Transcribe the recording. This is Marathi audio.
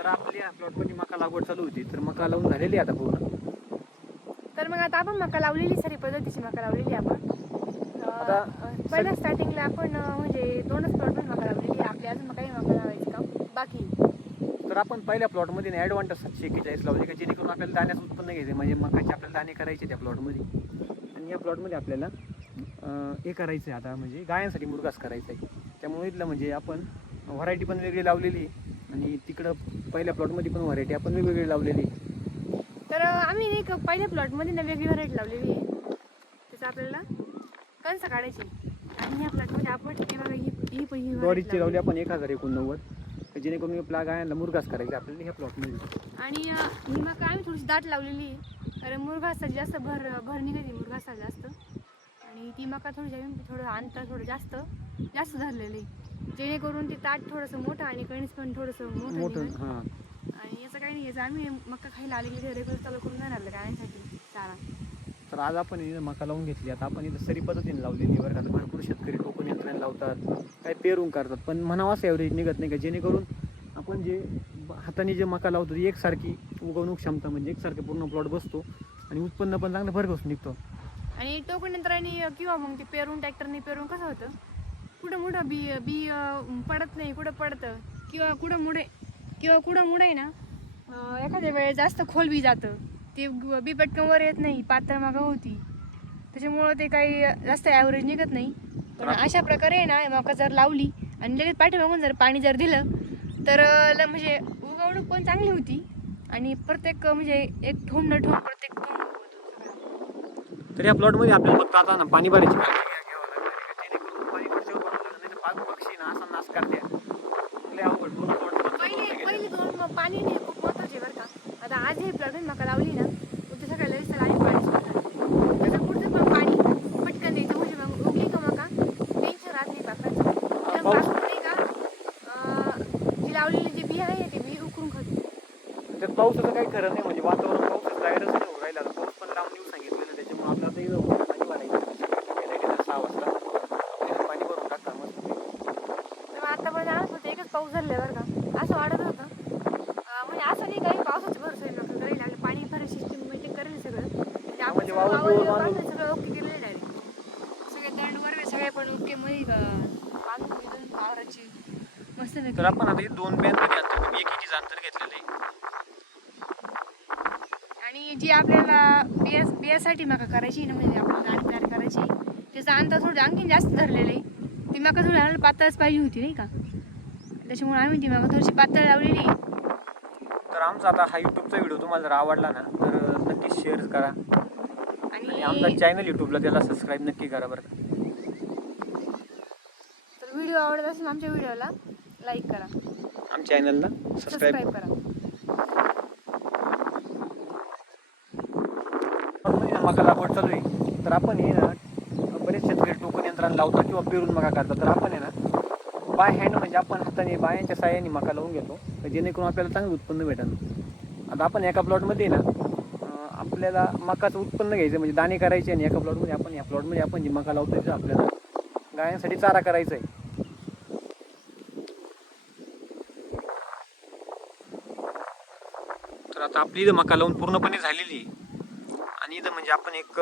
तर आपल्या प्लॉटमध्ये मका लागवड चालू होती, तर मका लावून झालेली आहे आता पूर्ण. तर मग आता आपण मका लावलेली, सारी पद्धतीची मका लावलेली आपण. आता पहिल्या स्टार्टिंगला आपण म्हणजे 2च प्लॉटमध्ये मका लावलेली आहे. आपल्या अजून काही मका लावायचं काम बाकी. तर आपण पहिल्या प्लॉटमध्ये ॲडव्हान्टेज 741 लावली का, जेणेकरून आपल्याला दाण्याचं उत्पन्न घ्यायचं, म्हणजे मकाचे आपल्याला दाणे करायचे त्या प्लॉटमध्ये. आणि या प्लॉटमध्ये आपल्याला हे करायचं आहे आता, म्हणजे गायांसाठी मुरघास करायचा आहे. त्यामुळे इथलं म्हणजे आपण व्हरायटी पण वेगळी लावलेली, आणि तिकडं पहिल्या प्लॉटमध्ये पण व्हरायटी आपण वेगवेगळी लावलेली. तर आम्ही एक पहिल्या प्लॉटमध्ये ना वेगळी व्हरायटी लावलेली आहे. त्याचं आपल्याला कणसं काढायची. आणि या प्लॉटमध्ये आपण हे बघा, ही पहिली डॉरीजची लावली आपण 1089, जेणेकरून आपल्या गायांना मुरघास करायचं आपल्याला ह्या प्लॉटमध्ये. आणि ही मका आम्ही थोडीशी दाट लावलेली आहे, कारण मुरघासाची जास्त भर निघायची मुरघासाला जास्त. आणि ती मका थोडं अंतर थोडं जास्त धरलेलं आहे, जेणेकरून ती ताट थोडंसं मोठं आणि कणीस पण थोडंसं मोठं. हां. आणि याचं काही नाही, याचं आम्ही मका खायला आलेली रेग्युलर चालू करून जाणार गायांसाठी चारा. तर आज आपण इथं मका लावून घेतली. आता आपण इथं सरी पद्धतीने लावलेली, बरं का. भरपूर शेतकरी टोकन यंत्रणा लावतात, काही पेरून करतात, पण म्हणावं असं ॲव्हरेज निघत नाही का, जेणेकरून आपण जे हाताने जे मका लावतो ती एकसारखी उगवणूक क्षमता, म्हणजे एकसारखं पूर्ण प्लॉट बसतो आणि उत्पन्न पण चांगलं भरघोस निघतो. आणि टोकन यंत्राने किंवा मग ते पेरून ट्रॅक्टरने पेरून कसं होतं, कुठं मोठं बी पडत नाही, कुठं पडतं, किंवा कुठं मुडे आहे ना, एखाद्या वेळेस जास्त खोल बी जातं, ते बी पटकन वर येत नाही, पातळ मका होती, त्याच्यामुळं ते काही जास्त ॲव्हरेज निघत नाही. पण अशा प्रकारे आहे ना मका जर लावली आणि लगेच पाठीमागून जर पाणी जर दिलं, तर म्हणजे उगवणूक पण चांगली होती. आणि प्रत्येक म्हणजे एक ठोंब न ठोंब प्रत्येक ठोंब होतो. तर या प्लॉटमध्ये आपल्याला फक्त आता ना पाणी भरायची काळजी घ्यावं लागणार आहे, जेणेकरून पाणी भरच्यावर बनवलं नाही तर पाच पक्षी ना असा नाश करते. लय अवघड पूर्ण प्लॉट पहिले 2 पाणी नाही खूप महत्वाचे बरं का. आता आज हे प्लॉटमध्ये मका लावली ना, उद्या सकाळी लगेच त्याला आम्ही पाणी सोडणार. त्याचं पुढचं पण पाणी पटकन द्यायचं, म्हणजे मग उगली का मका टेन्शन राहत नाही पाकवायचं. एकदम पाऊस पाकून नाही का, जी लावलेली जी बी आहे ते बी उकरून खातो. त्यात पावसाचं काही खरं नाही, म्हणजे वातावरण पावसाचं जायलाच नाही होऊ राहिला. आता पाऊस पण लावून देऊ सांगितलेलं, त्याच्यामुळे आपल्याला ते पाणी भरायचं 6 वाजता पाणी भरून टाकतात मस्त. तर आतापर्यंत आणत होते, एकच पाऊस झालेला बरं का. असं वाटत होतं म्हणजे असं नाही काही पावसाचं भरोसा आहे, नका करायला लागलं पाणी भर सिस्टीम म्हणजे करेल सगळं. म्हणजे आपण म्हणजे सगळं वावर बांधून सगळं ओके केलेलं आहे डायरेक्ट. सगळे दंड वरवे सगळे पण ओके मध्ये बांधून बिधून वावराची मस्त तर पैकी. आपण आता हे 2 बॅन जरी अंतर, एक इंचीचं अंतर घेतलेलं आहे. आणि जी आपल्याला बियासाठी मका करायची ना, म्हणजे आपण गाडी तयार करायची, त्याचं अंतर थोडं आणखीन जास्त धरलेलं आहे. ती मका थोडी आम्हाला पातळच पाहिजे होती नाही का, त्याच्यामुळे आम्ही ती मका थोडीशी पातळ लावलेली. तर आमचा आता हा यूट्यूबचा व्हिडिओ तुम्हाला जर आवडला ना, तर नक्कीच शेअर करा, आणि आमचा चॅनल यूट्यूबला त्याला सबस्क्राईब नक्की करा बरं का. तर व्हिडिओ आवडत असेल आमच्या व्हिडिओला लाईक करा, आमच्या चॅनलला सबस्क्राईब करा. मका लागवड चालू आहे, तर आपण हे ना बरेच शेतकरी टोकन यंत्राने लावतात किंवा पेरून मका करतात. तर आपण आहे ना बाय हँड, म्हणजे आपण हाताने बायांच्या साह्याने मका लावून घेतो, जेणेकरून आपल्याला चांगलं उत्पन्न भेटेल. आता आपण एका प्लॉटमध्ये ना आपल्याला मकाचं उत्पन्न घ्यायचं, म्हणजे दाणे करायचे, आणि एका प्लॉटमध्ये आपण या प्लॉटमध्ये आपण जी मका लावतो तिथं आपल्याला गायांसाठी चारा करायचा आहे. तर आता आपली इथं मका लावून पूर्णपणे झालेली आहे, आणि इथं म्हणजे आपण एक